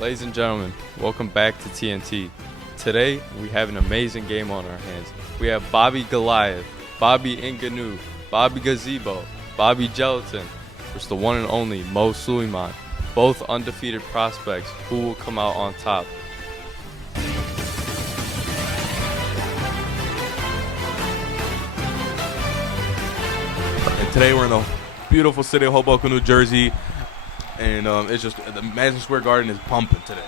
Ladies and gentlemen, welcome back to TNT. Today, we have an amazing game on our hands. We have Bobby Goliath, Bobby Inganu, Bobby Gazebo, Bobby Gelatin versus the one and only Moe Sulz, both undefeated prospects. Who will come out on top? And today we're in the beautiful city of Hoboken, New Jersey, and it's just the Madison Square Garden is pumping today.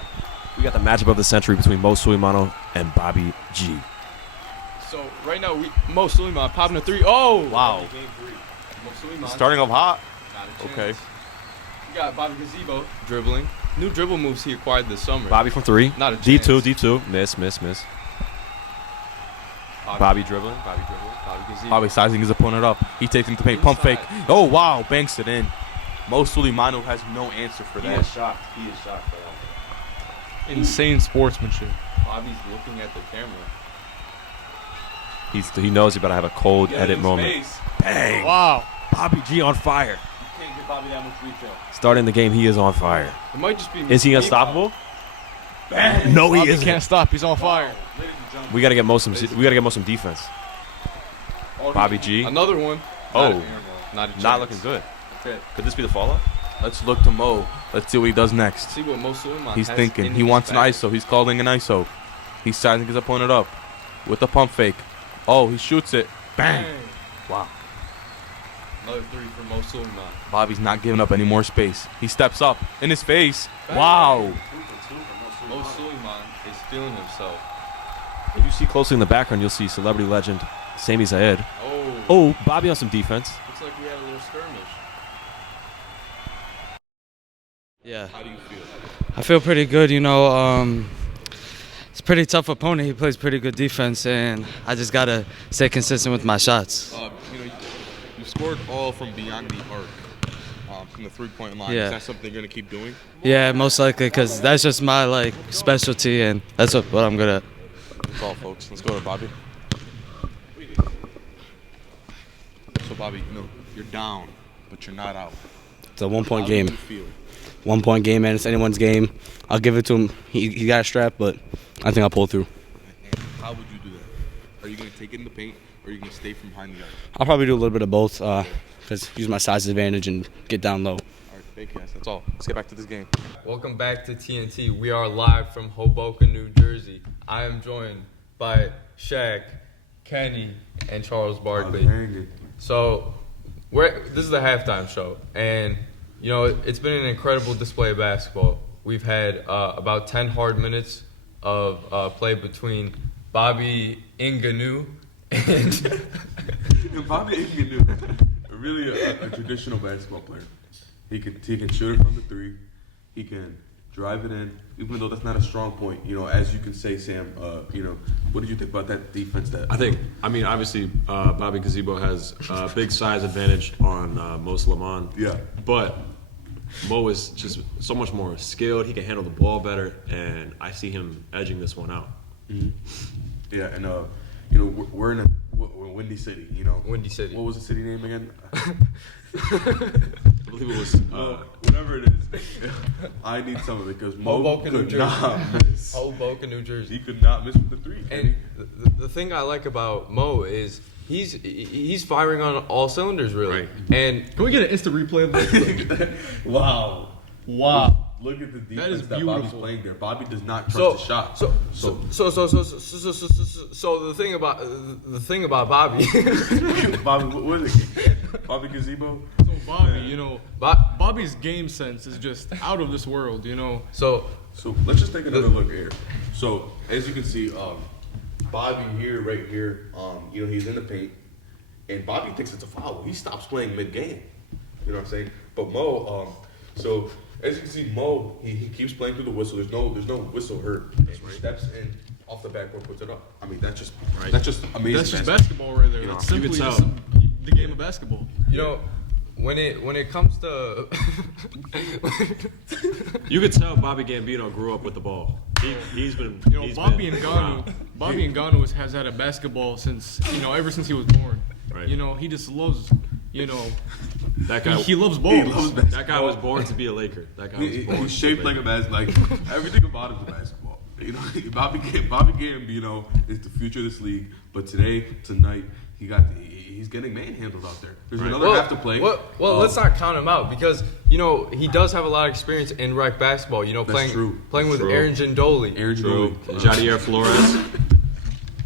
We got the matchup of the century between Moe Sulz and Bobby G. So right now, Moe Sulz popping a three. Oh, wow! Starting off hot. Okay. You got Bobby Gazebo dribbling. New dribble moves he acquired this summer. Bobby from three. Not a chance. D2. Miss. Bobby dribbling. Bobby Gazebo. Bobby sizing his opponent up. He takes him to paint. Pump fake. Oh, wow. Banks it in. Moe Sulz has no answer for that. He is shocked for that. Insane sportsmanship. Bobby's looking at the camera. He knows he better have a cold edit moment. Space. Bang! Wow. Bobby G on fire. You can't give Bobby that much retail. Starting the game, he is on fire. It might just be. Is he unstoppable? Bang. No, he Bobby isn't. can't stop. He's on fire. Ladies and gentlemen, We gotta get Moe some defense. Bobby G. Another one. Oh. Not a chance. Not looking good. Okay. Could this be the follow-up? Let's look to Moe. Let's see what he does next. See what Moe Sulz He's has thinking. in He his wants an bag. ISO. He's calling an ISO. He's sizing his opponent up with the pump fake. Oh, he shoots it. Bang. Wow. Another three for Moe Sulz. Bobby's not giving up any more space. He steps up in his face. Wow. Moe Sulz is feeling himself. If you see closely in the background, you'll see celebrity legend Sami Zayd. Oh. Oh, Bobby on some defense. Looks like we had a little skirmish. Yeah, How do you feel? I feel pretty good. It's a pretty tough opponent. He plays pretty good defense, and I just gotta stay consistent with my shots. You scored all from beyond the arc, from the three-point line. Yeah. Is that something you're gonna keep doing? Yeah, most likely, because that's just my specialty, and that's what I'm good at. That's all, folks. Let's go to Bobby. So, Bobby, you're down, but you're not out. It's a one-point How do you game. feel? 1 point game, man. It's anyone's game. I'll give it to him. He got a strap, but I think I'll pull through. And how would you do that? Are you gonna take it in the paint, or are you gonna stay from behind the arc? I'll probably do a little bit of both, because use my size advantage and get down low. All right, fake yes. That's all. Let's get back to this game. Welcome back to TNT. We are live from Hoboken, New Jersey. I am joined by Shaq, Kenny, and Charles Barkley. So, this is the halftime show, and it's been an incredible display of basketball. We've had about 10 hard minutes of play between Bobby Inganu and Bobby Inganu, really a traditional basketball player. He can shoot it from the three. He can drive it in, even though that's not a strong point. As you can say, Sam. What did you think about that defense? Obviously, Bobby Gazebo has a big size advantage on Moe Sulz. Yeah. But Moe is just so much more skilled. He can handle the ball better, and I see him edging this one out. Mm-hmm. Yeah, and we're in a windy city. Windy City. What was the city name again? I believe it was. Whatever it is. I need some of it because Moe Hoboken, New could Jersey. not miss. Hoboken, New Jersey. He could not miss with the three. And the thing I like about Moe is he's firing on all cylinders, really. Right. And Can we get an instant replay of this? Wow. Wow. Look at the defense That is that Bobby's beautiful. playing there. Bobby does not trust so the shot. so the thing about Bobby. Bobby, what is it? Bobby Gazebo? So Bobby, Bobby's game sense is just out of this world. So So let's just take another look here. So as you can see, Bobby here, right here, he's in the paint, and Bobby thinks it's a foul. He stops playing mid-game. You know what I'm saying? But Moe, so as you can see, Moe, he keeps playing through the whistle. There's no whistle hurt. And he steps in off the backboard, puts it up. I mean, that's just amazing. That's just basketball right there. You know, That's you simply could just tell. the game of basketball. when it comes to You could tell Bobby Gambino grew up with the ball. He's been. he's Bobby been Ngannou. around. Bobby Ngannou has had a basketball since ever since he was born. Right. He just loves That guy, He loves balls. He loves basketball. that guy was born to be a Laker. That guy was born. He's to shaped be a like a Laker. basketball. Like everything about him is basketball. You know, Bobby Gambino is the future of this league. But tonight, he's getting manhandled out there. There's another half to play. Well, let's not count him out because he does have a lot of experience in rec basketball. Playing with True. Aaron Gindoli. True. Jadier Flores.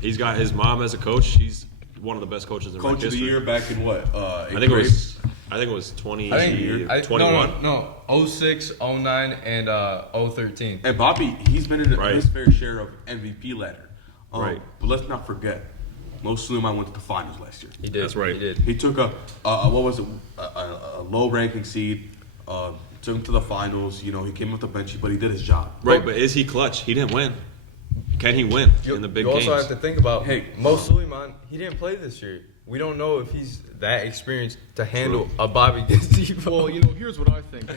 He's got his mom as a coach. She's one of the best coaches in Coach rec of the history. year back in what? I think it was 21. No, 06, 09, and 013. And Bobby, he's been in his fair share of MVP ladder. Right. But let's not forget, Moe Sulz went to the finals last year. He did. That's right. He did. He took a low ranking seed, took him to the finals. He came off the bench, but he did his job. Right, but is he clutch? He didn't win. Can he win in the big you games? also have to think about Hey. Moe Sulz. He didn't play this year. We don't know if he's that experienced to handle a Bobby Gazebo. Well, here's what I think.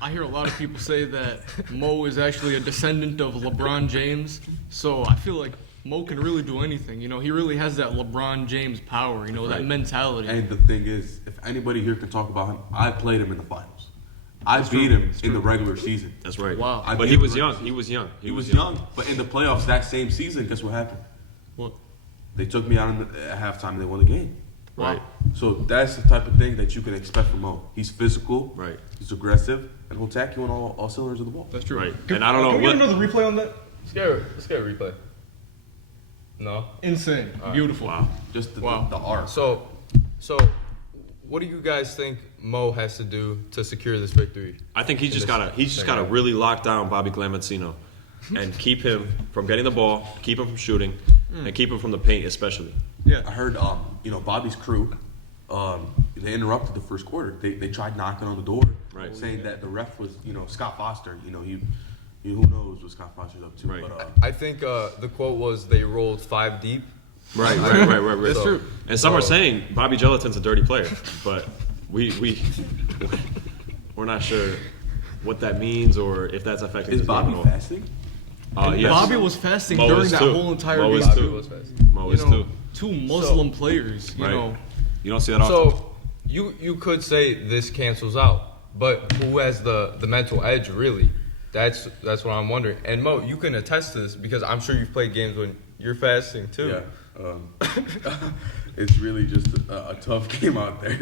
I hear a lot of people say that Mo is actually a descendant of LeBron James. So I feel like Mo can really do anything. He really has that LeBron James power, that mentality. And the thing is, if anybody here can talk about him, I played him in the finals. I beat him in the regular season. That's right. Wow. But he was young. He was young. He was young, but in the playoffs that same season, guess what happened? What? They took me out at halftime and they won the game. Right. So that's the type of thing that you can expect from Mo. He's physical, Right. he's aggressive, and he'll attack you on all cylinders of the ball. That's true. Right. And I don't know Can we what. get another replay on that? Let's get a replay. No. Insane. Beautiful. Wow. Just the Wow. art. So, what do you guys think Mo has to do to secure this victory? I think he's just gotta really lock down Bobby Glamoncino and keep him from getting the ball, keep him from shooting, and keep him from the paint especially. Yeah. I heard, Bobby's crew, they interrupted the first quarter. They tried knocking on the door, Right. saying that the ref was, Scott Foster. Who knows what Scott Foster's up to? Right. But I think the quote was they rolled 5 deep. Right. That's So- true. And some are saying Bobby Gelatin's a dirty player, but we're not sure what that means or if that's affecting is his game Bobby at all. fasting? Yes. Bobby was fasting Mo during is that too. whole entire Mo game. is Bobby too. was fasting. Mo is too. Two Muslim players, Right. You don't see that often. So you could say this cancels out, but who has the mental edge really? That's what I'm wondering. And Mo, you can attest to this because I'm sure you've played games when you're fasting too. Yeah. It's really just a tough game out there.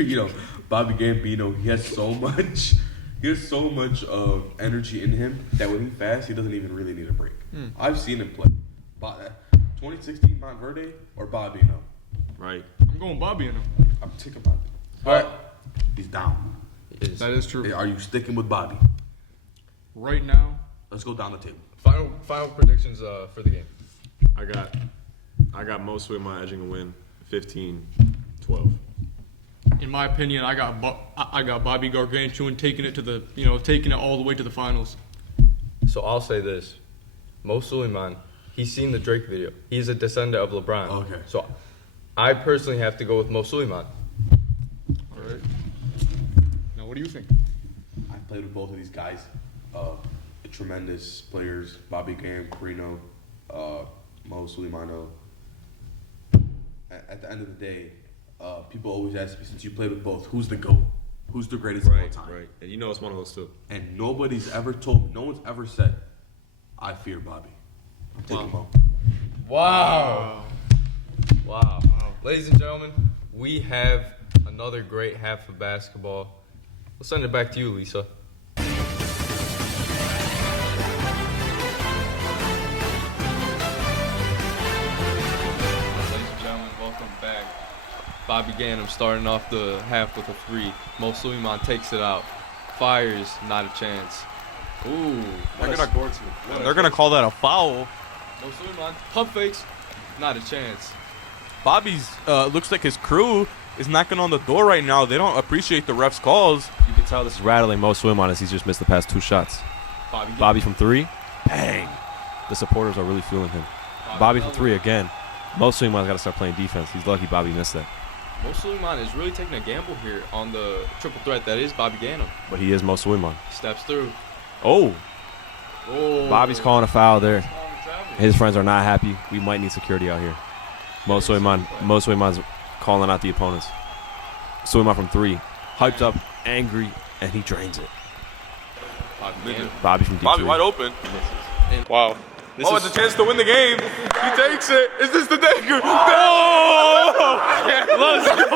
Bobby Gambino, he has so much energy in him that when he fasts, he doesn't even really need a break. I've seen him play. 2016 Montverde or Bobino. Right. I'm going Bobby in him. I'm taking Bobby. But he's down. That is true. Are you sticking with Bobby? Right now, Let's go down the table. Final predictions for the game. I got Mo Sulz edging a win 15-12. in my opinion, I got Bobby Gargantuan taking it all the way to the finals. So I'll say this: Moe Sulz, he's seen the Drake video. He's a descendant of LeBron. Okay. So I personally have to go with Moe Sulz. All right. Now, what do you think? I played with both of these guys. Tremendous players. Bobby Gam, Carino, Moe Sulz. At the end of the day, people always ask me, since you played with both, who's the GOAT? Who's the greatest of all time? Right. And it's one of those two. And nobody's ever told me, no one's ever said, I fear Bobby. I'm taking Mo. Wow. Ladies and gentlemen, we have another great half of basketball. We'll send it back to you, Lisa. Ladies and gentlemen, welcome back. Bobby Ganem starting off the half with a 3. Moe Sulz takes it out. Fires, not a chance. Ooh, They're gonna call that a foul. Moe Sulz, pump fakes, not a chance. Bobby's looks like his crew is knocking on the door right now. They don't appreciate the ref's calls. You can tell this is rattling Mo Sulz as he's just missed the past 2 shots. Bobby from 3. Bang. The supporters are really feeling him. Bobby from 3 again. Mo Sulz got to start playing defense. He's lucky Bobby missed that. Moe Sulz is really taking a gamble here on the triple threat that is Bobby Ganem. But he is Mo Sulz. Steps through. Oh. Oh. Bobby's calling a foul there. Traveling. His friends are not happy. We might need security out here. Mo Sulz's calling out the opponents. Sulzman from 3. Hyped up. angry, and he drains it. Bobby Bobby from deep Bobby three. wide open. Wow. Oh, it's a chance to win the game. He takes it. Is this the dagger? Oh! Let's go!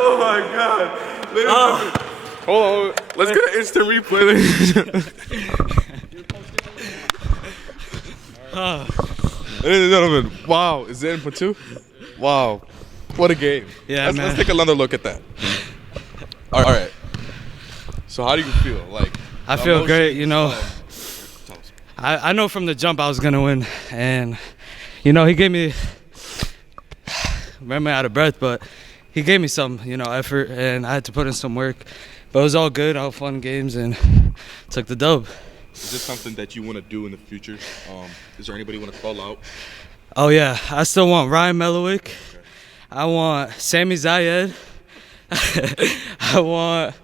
Oh my God. Ladies and gentlemen. Hold on. Let's get an instant replay. Ladies and gentlemen. Wow. Is it in for 2? Wow. What a game. Yeah, Let's take another look at that. All right. So how do you feel? Like, I feel great, emotions, you know. I know from the jump I was going to win. And, you know, he gave me, remember out of breath, but he gave me some, you know, effort. And I had to put in some work. But it was all good, all fun games, and took the dub. Is this something that you want to do in the future? Is there anybody you want to call out? Oh, yeah. I still want Ryan Melowick. I want Sami Zayed. I want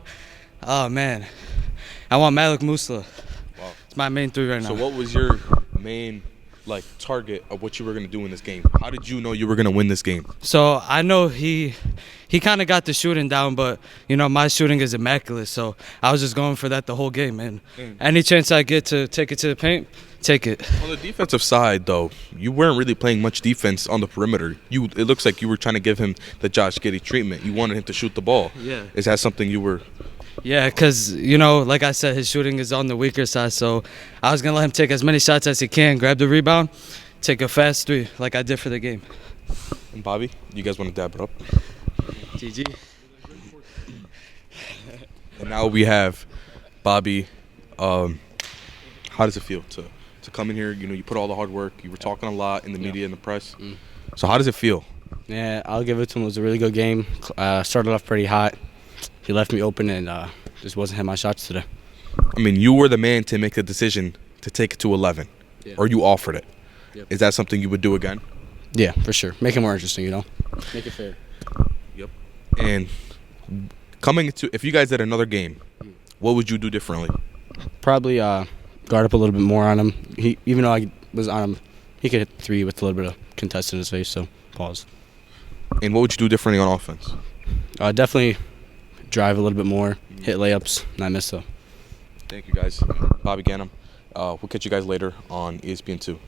Malik Musla. Wow. It's my main 3 right now. So what was your main target of what you were going to do in this game? How did you know you were going to win this game? So I know he kind of got the shooting down, but, you know, my shooting is immaculate. So I was just going for that the whole game. And any chance I get to take it to the paint, take it. On the defensive side, though, you weren't really playing much defense on the perimeter. It looks like you were trying to give him the Josh Giddey treatment. You wanted him to shoot the ball. Yeah. Is that something you were... Yeah, because, you know, like I said, his shooting is on the weaker side. So I was going to let him take as many shots as he can, grab the rebound, take a fast 3 like I did for the game. And Bobby, you guys want to dab it up? GG. And now we have Bobby. How does it feel to come in here? You know, you put all the hard work. You were talking a lot in the media and the press. So how does it feel? Yeah, I'll give it to him. It was a really good game. Started off pretty hot. He left me open and just wasn't hitting my shots today. I mean, you were the man to make the decision to take it to 11, or you offered it. Yep. Is that something you would do again? Yeah, for sure. Make it more interesting, you know? Make it fair. Yep. And coming to, if you guys had another game, what would you do differently? Probably guard up a little bit more on him. Even though I was on him, he could hit 3 with a little bit of contest in his face, so pause. And what would you do differently on offense? Definitely drive a little bit more, hit layups, not miss though. Thank you, guys. Bobby Ganem. We'll catch you guys later on ESPN2.